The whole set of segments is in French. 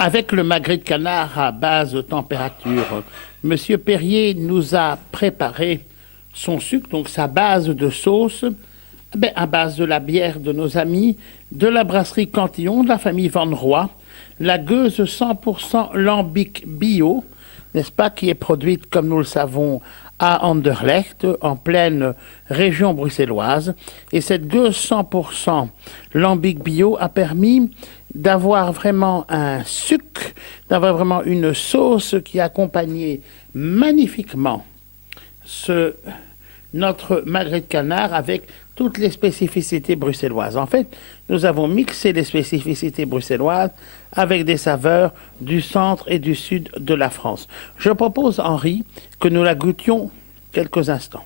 Avec le magret de canard à basse température, Monsieur Perrier nous a préparé son sucre, donc sa base de sauce, à base de la bière de nos amis, de la brasserie Cantillon, de la famille Van Roy, la gueuse 100% lambic bio, n'est-ce pas, qui est produite, comme nous le savons, à Anderlecht, en pleine région bruxelloise. Et cette gueuse 100% lambic bio a permis d'avoir vraiment un sucre, d'avoir vraiment une sauce qui accompagnait magnifiquement notre magret de canard avec toutes les spécificités bruxelloises. En fait, nous avons mixé les spécificités bruxelloises avec des saveurs du centre et du sud de la France. Je propose, Henri, que nous la goûtions quelques instants.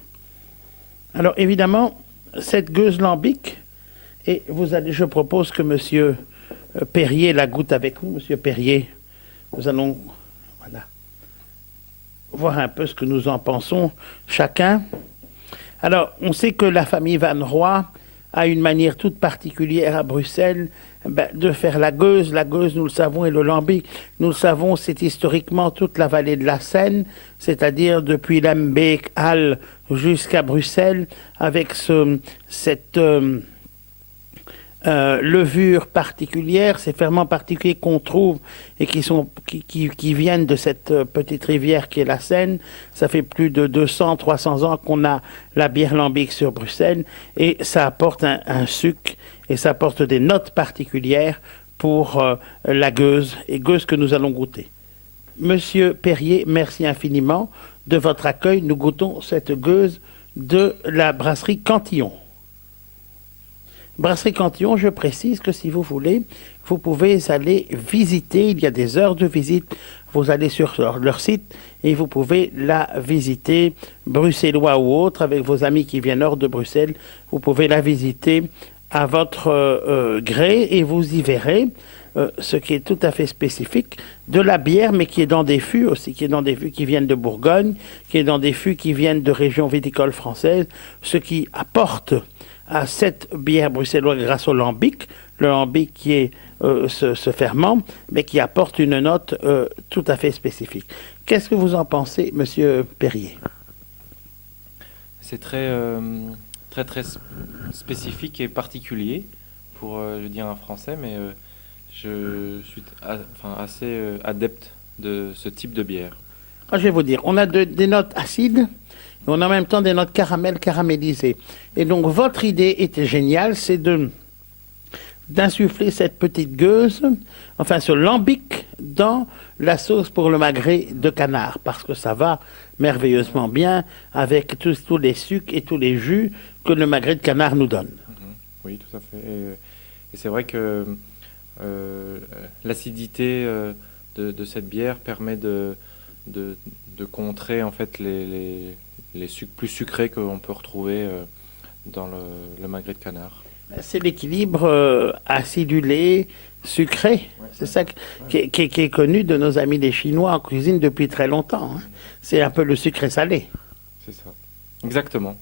Alors, évidemment, cette gueuse lambic, et je propose que Monsieur Perrier la goûte avec nous. Monsieur Perrier, nous allons voir un peu ce que nous en pensons chacun. Alors, on sait que la famille Van Roy a une manière toute particulière à Bruxelles de faire la gueuse. La gueuse, nous le savons, et le lambic, nous le savons, c'est historiquement toute la vallée de la Seine, c'est-à-dire depuis Lembeek, Halle jusqu'à Bruxelles, avec cette levure particulière, ces ferments particuliers qu'on trouve et qui viennent de cette petite rivière qui est la Seine. Ça fait plus de 200, 300 ans qu'on a la bière lambic sur Bruxelles et ça apporte un sucre et ça apporte des notes particulières pour la gueuse que nous allons goûter. Monsieur Perrier, merci infiniment de votre accueil. Nous goûtons cette gueuse de la brasserie Cantillon. Brasserie Cantillon, je précise que si vous voulez, vous pouvez aller visiter, il y a des heures de visite, vous allez sur leur site et vous pouvez la visiter, bruxellois ou autre, avec vos amis qui viennent hors de Bruxelles, vous pouvez la visiter à votre gré et vous y verrez ce qui est tout à fait spécifique de la bière, mais qui est dans des fûts aussi, qui est dans des fûts qui viennent de Bourgogne, qui est dans des fûts qui viennent de régions viticoles françaises, ce qui apporte à cette bière bruxelloise grâce au lambic, le lambic qui est ce ferment, mais qui apporte une note tout à fait spécifique. Qu'est-ce que vous en pensez, Monsieur Perrier? C'est très spécifique et particulier pour, je dire en français, mais je suis assez adepte de ce type de bière. Je vais vous dire, on a des notes acides, mais on a en même temps des notes caramélisées. Et donc, votre idée était géniale, c'est d'insuffler cette petite gueuse, enfin ce lambic, dans la sauce pour le magret de canard, parce que ça va merveilleusement bien avec tous les sucres et tous les jus que le magret de canard nous donne. Oui, tout à fait. Et c'est vrai que l'acidité de cette bière permet de contrer en fait les sucres plus sucrés qu'on peut retrouver dans le magret de canard. C'est l'équilibre acidulé, sucré. Ouais, c'est ça qui est connu de nos amis les Chinois en cuisine depuis très longtemps. Hein. C'est un peu le sucré salé. C'est ça. Exactement.